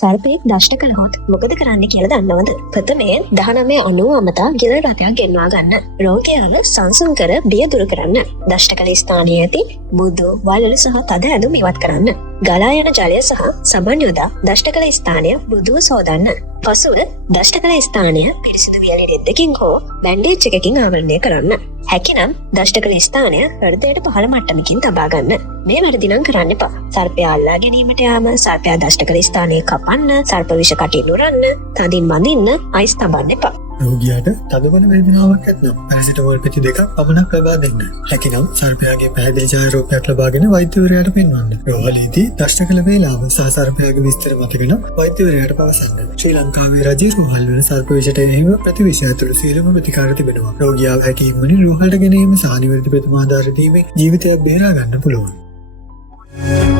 සර්පයෙක් දෂ්ට කළහොත් මොකද කරන්න කියලා දන්නවද? ප්‍රථමයෙන් 1990 අමතා ගිල රථයක් ගෙන්වා ගන්න. රෝගියාව සංසුන් කර බිය දුරු කරන්න. දෂ්ට කළ ස්ථානයේ ඇති බුදු, වලලු සහ තද ඇඳුම් ඉවත් කරන්න. ගලා යන ජලය සහ සබන් යොදා දෂ්ට කළ ස්ථානය මෘදුව සෝදන්න. පසුව දෂ්ට කළ ස්ථානය පිරිසිදු වියලි රෙද්දකින් හෝ බැන්ඩේජ් එකකින් ආවරණය කරන්න. හැකිනම් දෂ්ට කළ ස්ථානය හෘදයට පහළ මට්ටමකින් තබා ගන්න. මේ වැරදි නම් කරන්න එපා. සර්පයා අල්ලා ගැනීමට යාම, සර්පයා දෂ්ට කළ ස්ථානය කපන්න, සර්ප විෂ කටින් නුරන්න, තදින් බඳින්න, අයිස් තබන්න එපා. රෝගියාට තදවන වේදනාවක් ඇත්නම් පැරසිටමෝල් පෙති 2ක් පමණක් ලබා දෙන්න. හැකිනම් සර්පයාගේ පැහැදිලි ඡායාරූපයක් ලබාගෙන වෛද්‍යවරයාට පෙන්වන්න. රෝහලේදී දෂ්ට කළ වේලාව සහ සර්පයාගේ විස්තර මතගෙන වෛද්‍යවරයාට පවසන්න. ශ්‍රී ලංකාවේ රජයේ රෝහල් වල සර්ප විෂයට එරෙහිව ප්‍රතිවිෂ ඇතුළු සියලුම ප්‍රතිකාර තිබෙනවා. රෝගියාව හැකියිමනි රෝහලට ගෙනීම සහ නිවැරදි ප්‍රතිමාදාර දීමෙන් ජීවිතයක් බේරා ගන්න පුළුවන්.